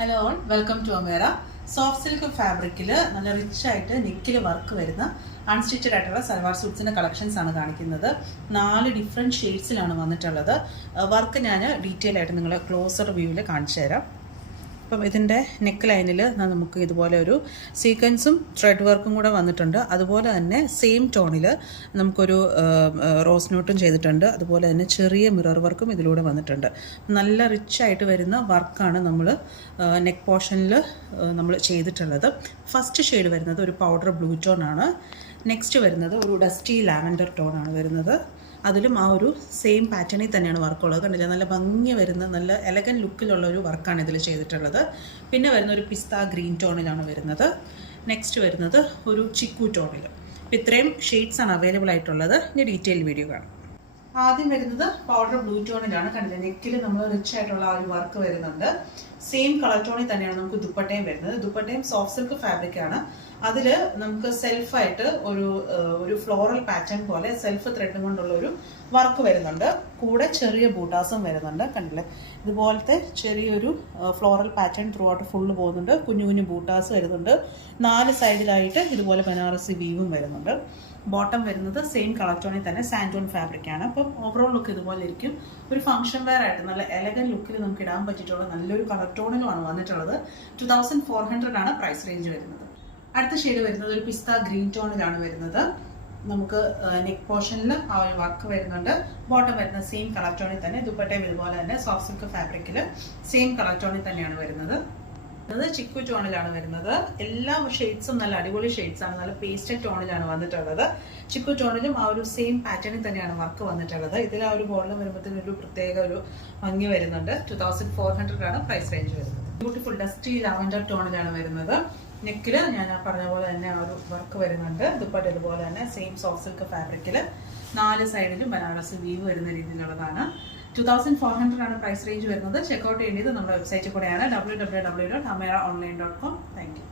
Hello all, welcome to Amera. Soft silk ഫാബ്രിക്കിൽ നല്ല rich ആയിട്ട് നെക്കിൽ വർക്ക് വരുന്ന അൺസ്റ്റിച്ചഡ് ആയിട്ടുള്ള സൽവാർ സൂട്ട്സിന്റെ കളക്ഷൻസ് ആണ് കാണിക്കുന്നത്. 4 ഡിഫറെൻറ്റ് ഷെയ്ഡ്സിലാണ് വന്നിട്ടുള്ളത്. വർക്ക് ഞാൻ ഡീറ്റെയിൽ ആയിട്ട് നിങ്ങളെ ക്ലോസർ വ്യൂവിൽ കാണിച്ചു തരാം. അപ്പം ഇതിൻ്റെ നെക്ക് ലൈനിൽ നമുക്ക് ഇതുപോലെ ഒരു സീക്വൻസും ത്രെഡ് വർക്കും കൂടെ വന്നിട്ടുണ്ട്. അതുപോലെ തന്നെ സെയിം ടോണിൽ നമുക്കൊരു റോസ് നോട്ടും ചെയ്തിട്ടുണ്ട്. അതുപോലെ തന്നെ ചെറിയ മിറർ വർക്കും ഇതിലൂടെ വന്നിട്ടുണ്ട്. നല്ല റിച്ച് ആയിട്ട് വരുന്ന വർക്കാണ് നമ്മൾ നെക്ക് പോർഷനിൽ നമ്മൾ ചെയ്തിട്ടുള്ളത്. ഫസ്റ്റ് ഷെയ്ഡ് വരുന്നത് ഒരു പൗഡർ ബ്ലൂ ടോൺ ആണ്. നെക്സ്റ്റ് വരുന്നത് ഒരു ഡസ്റ്റി ലാവൻഡർ ടോൺ ആണ് വരുന്നത്. അതിലും ആ ഒരു സെയിം പാറ്റേണിൽ തന്നെയാണ് വർക്കുള്ളത്. കണ്ടില്ല, നല്ല ഭംഗി വരുന്ന നല്ല എലഗൻ ലുക്കിലുള്ള ഒരു വർക്കാണ് ഇതിൽ ചെയ്തിട്ടുള്ളത്. പിന്നെ വരുന്ന ഒരു പിസ്ത ഗ്രീൻ ടോണിലാണ് വരുന്നത്. നെക്സ്റ്റ് വരുന്നത് ഒരു ചിക്കു ടോണിൽ. അപ്പോൾ ഇത്രയും ഷെയ്ഡ്സ് ആണ് അവൈലബിൾ ആയിട്ടുള്ളത്. ഇനി ഡീറ്റെയിൽ വീഡിയോ കാണാം. ആദ്യം വരുന്നത് പൗഡർ ബ്ലൂ ടോണിലാണ്. കണ്ടില്ല, നെക്കിൽ നമ്മൾ റിച്ച് ആയിട്ടുള്ള ആ ഒരു വർക്ക് വരുന്നുണ്ട്. സെയിം കളർ ടോണിൽ തന്നെയാണ് നമുക്ക് ദുപ്പട്ടയും വരുന്നത്. ദുപ്പട്ടയും സോഫ്റ്റ് സിൽക്ക് ഫാബ്രിക് ആണ്. അതിൽ നമുക്ക് സെൽഫായിട്ട് ഒരു ഫ്ലോറൽ പാറ്റേൺ പോലെ സെൽഫ് ത്രെഡും കൊണ്ടുള്ള ഒരു വർക്ക് വരുന്നുണ്ട്. കൂടെ ചെറിയ ബൂട്ടാസും വരുന്നുണ്ട്. കണ്ടില്ലേ, ഇതുപോലത്തെ ചെറിയൊരു floral pattern through out full പോകുന്നുണ്ട്. കുഞ്ഞു കുഞ്ഞു ബൂട്ടാസ് വരുന്നുണ്ട്. 4 സൈഡിലായിട്ട് ഇതുപോലെ ബനാറസി വീവും വരുന്നുണ്ട്. ബോട്ടം വരുന്നത് സെയിം കളർ ടോണിൽ തന്നെ സാൻഡോൺ ഫാബ്രിക് ആണ്. അപ്പം ഓവറോൾ ലുക്ക് ഇതുപോലെ ഇരിക്കും. ഒരു ഫംഗ്ഷൻ വെയർ ആയിട്ട് നല്ല എലഗൻ ലുക്കിൽ നമുക്ക് ഇടാൻ പറ്റിയിട്ടുള്ള നല്ലൊരു കളർ ടോണിലുമാണ് വന്നിട്ടുള്ളത്. 2400 ആണ് പ്രൈസ് റേഞ്ച് വരുന്നത്. അടുത്ത ഷെയ്ഡ് വരുന്നത് ഒരു പിസ്ത ഗ്രീൻ ടോണിലാണ് വരുന്നത്. നമുക്ക് നെക്ക് പോർഷനിൽ ആ ഒരു വർക്ക് വരുന്നുണ്ട്. ബോട്ടം വരുന്ന സെയിം കളർ ടോണിൽ തന്നെ. ദുപ്പട്ടയും ഇതുപോലെ തന്നെ സോഫ്റ്റ് സിൽക്ക് ഫാബ്രിക്കിൽ സെയിം കളർ ടോണിൽ തന്നെയാണ് വരുന്നത്. അത് ചിക്കു ടോണിലാണ് വരുന്നത്. എല്ലാ ഷെയ്ഡ്സും നല്ല അടിപൊളി ഷെയ്ഡ്സ് ആണ്. നല്ല പേസ്റ്റൽ ടോണിലാണ് വന്നിട്ടുള്ളത്. ചിക്കു ടോണിലും ആ ഒരു സെയിം പാറ്റേണിൽ തന്നെയാണ് വർക്ക് വന്നിട്ടുള്ളത്. ഇതിൽ ആ ഒരു ബോർഡിൽ വരുമ്പോഴത്തേനും ഒരു പ്രത്യേക ഒരു ഭംഗി വരുന്നുണ്ട്. 2400 ആണ് പ്രൈസ് റേഞ്ച് വരുന്നത്. ബ്യൂട്ടിഫുൾ ഡസ്റ്റി ലാവൻഡർ ടോണിലാണ് വരുന്നത്. നെക്കിൽ ഞാൻ പറഞ്ഞ പോലെ തന്നെ ആ ഒരു വർക്ക് വരുന്നുണ്ട്. ദുപ്പട്ട ഇതുപോലെ തന്നെ സെയിം സോഫ്റ്റ് സിൽക്ക് ഫാബ്രിക്കിൽ 4 സൈഡിലും ബനാറസ് വീവ് വരുന്ന രീതിയിലുള്ളതാണ്. 2400 ആണ് പ്രൈസ് റേഞ്ച് വരുന്നത്. ചെക്കൗട്ട് ചെയ്യേണ്ടത് നമ്മുടെ വെബ്സൈറ്റിൽ കൂടെയാണ് www.ameraonline.com. Thank you.